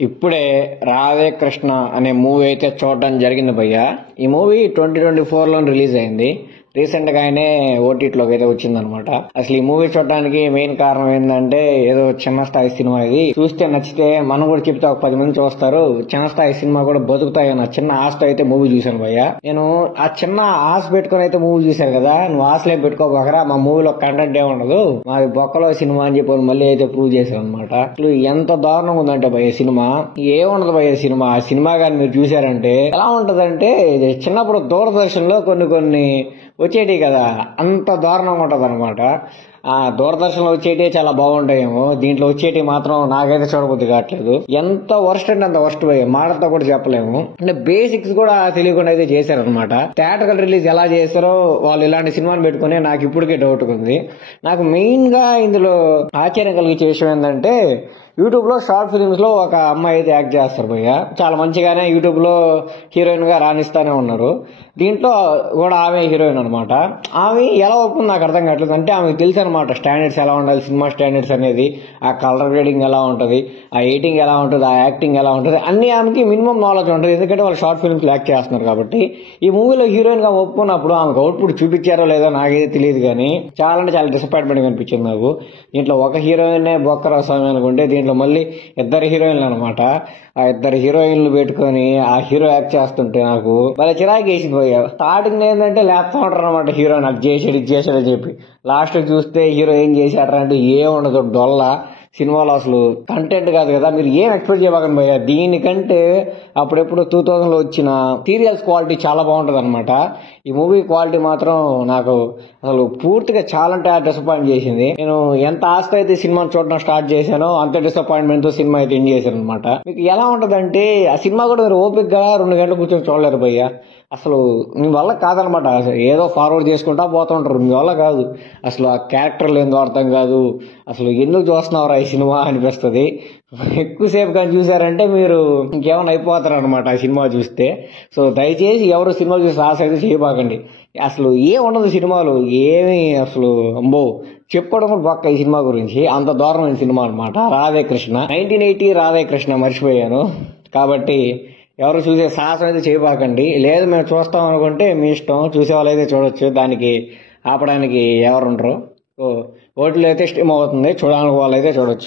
ఇప్పుడే రాధే కృష్ణ అనే మూవీ అయితే చూడడం జరిగింది భయ్య. ఈ మూవీ 2024లో రిలీజ్ అయింది. రీసెంట్ గానే ఓటీటీలోకి అయితే వచ్చిందనమాట. అసలు ఈ మూవీ చూడడానికి మెయిన్ కారణం ఏంటంటే ఏదో చిన్న స్థాయి సినిమా, ఇది చూస్తే నచ్చితే మనం కూడా చెప్తే ఒక 10 మంది చూస్తారు, చిన్న స్థాయి సినిమా కూడా బతుకుతాయి అన్న చిన్న ఆశతో అయితే మూవీ చూశాను భయ్య. నేను ఆ చిన్న ఆశ పెట్టుకుని అయితే మూవీ చూశాను కదా, నువ్వు ఆశలే పెట్టుకోబోకరా, మా మూవీలో కంటెంట్ ఏ ఉండదు, మాది బొక్కలో సినిమా అని చెప్పి మళ్ళీ అయితే ప్రూవ్ చేశాను అనమాట. అసలు ఎంత దారుణంగా ఉందంటే భయ్య సినిమా, ఏముండదు భయ్య సినిమా. ఆ సినిమా కానీ మీరు చూసారంటే ఎలా ఉంటదంటే, చిన్నప్పుడు దూరదర్శన్ లో కొన్ని వచ్చేటి కదా, అంత దారుణంగా ఉంటది అనమాట. ఆ దూరదర్శన్ లో వచ్చేటి చాలా బాగుంటాయేమో, దీంట్లో వచ్చేటి మాత్రం నాకైతే చూడబుద్ధి కావట్లేదు. ఎంత వర్స్ట్ అంటే అంత వర్స్ట్ పోయి మాటతో కూడా చెప్పలేము. అంటే బేసిక్స్ కూడా తెలియకుండా అయితే చేశారనమాట. థియేటర్ రిలీజ్ ఎలా చేశారో వాళ్ళు ఇలాంటి సినిమాని పెట్టుకుని నాకు ఇప్పటికే డౌట్ ఉంది. నాకు మెయిన్ గా ఇందులో ఆశ్చర్యం కలిగించే విషయం ఏంటంటే, యూట్యూబ్ లో షార్ట్ ఫిల్మ్స్ లో ఒక అమ్మాయి అయితే యాక్ట్ చేస్తారు భయ్య. చాలా మంచిగానే యూట్యూబ్ లో హీరోయిన్ గా రాణిస్తానే ఉన్నారు. దీంట్లో కూడా ఆమె హీరోయిన్ అనమాట. ఆమె ఎలా ఒప్పుకుంది నాకు అర్థం కావట్లేదు. అంటే ఆమెకు తెలుసు అనమాట స్టాండర్డ్స్ ఎలా ఉండాలి, సినిమా స్టాండర్డ్స్ అనేది, ఆ కలర్ గ్రేడింగ్ ఎలా ఉంటది, ఆ ఎడిటింగ్ ఎలా ఉంటుంది, ఆ యాక్టింగ్ ఎలా ఉంటుంది, అన్ని ఆమెకి మినిమం నాలెడ్జ్ ఉంటుంది. ఎందుకంటే వాళ్ళు షార్ట్ ఫిల్మ్స్ యాక్ట్ చేస్తున్నారు కాబట్టి. ఈ మూవీలో హీరోయిన్ గా ఒప్పుకున్నప్పుడు ఆమెకు అవుట్పుట్ చూపించారో లేదో నాకైతే తెలియదు, కానీ చాలా అంటే చాలా డిసప్పాయింట్మెంట్ అనిపించింది నాకు. దీంట్లో ఒక హీరోయిన్ బొక్కరా స్వామి అనుకుంటే, దీంట్లో మళ్ళీ ఇద్దరు హీరోయిన్లు అనమాట. ఆ ఇద్దరు హీరోయిన్లు పెట్టుకుని ఆ హీరో యాక్ట్ చేస్తుంటే నాకు వాళ్ళ చిరాకు వేసింది పోయా. స్టార్టింగ్ ఏంటంటే లేపుతా ఉంటారు అనమాట హీరో, నాకు చేసాడు ఇది చేసాడు అని చెప్పి. లాస్ట్ చూస్తే హీరో ఏం చేశాడంటే ఏముండదు, డొల్ల సినిమాలో. అసలు కంటెంట్ కాదు కదా, మీరు ఏం ఎక్స్పెక్ట్ చేయబాకండి భయ్య. దీనికంటే అప్పుడెప్పుడు 2000లో వచ్చిన సీరియల్స్ క్వాలిటీ చాలా బాగుంటది అనమాట. ఈ మూవీ క్వాలిటీ మాత్రం నాకు అసలు పూర్తిగా చాలా అంటే డిసప్పాయింట్ చేసింది. నేను ఎంత ఆస్తి అయితే సినిమాని చూడడం స్టార్ట్ చేశానో అంత డిసప్పాయింట్మెంట్ తో సినిమా అయితే ఎండ్ చేశాను అనమాట. మీకు ఎలా ఉంటదంటే, ఆ సినిమా కూడా మీరు ఓపిక గా 2 గంటలు కూర్చొని చూడలేరు భయ్య. అసలు మీ వల్ల కాదనమాట. ఏదో ఫార్వర్డ్ చేసుకుంటా పోతుంటారు, మీ వల్ల కాదు. అసలు ఆ క్యారెక్టర్లు ఏందో అర్థం కాదు. అసలు ఎందుకు చూస్తున్నావురా ఈ సినిమా అనిపిస్తుంది. ఎక్కువసేపు కానీ చూసారంటే మీరు ఇంకేమైనా అయిపోతారు అనమాట ఆ సినిమా చూస్తే. సో దయచేసి ఎవరు సినిమా చూసి ఆశ అయితే చేయబాకండి. అసలు ఏం ఉండదు సినిమాలు, ఏమి అసలు అంబో చెప్పుకోవడం కూడా పక్క ఈ సినిమా గురించి. అంత దారుణమైన సినిమా అనమాట రాధే కృష్ణ. 1980 రాధే కృష్ణ మర్చిపోయాను. కాబట్టి ఎవరు చూసే సాహసం అయితే చేయబాకండి. లేదు మేము చూస్తాం అనుకుంటే మీ ఇష్టం, చూసే వాళ్ళు అయితే చూడొచ్చు, దానికి ఆపడానికి ఎవరు ఉండరు. సో ఓట్లు అయితే స్ట్రీమ్ అవుతుంది, చూడడానికి వాళ్ళు అయితే చూడొచ్చు.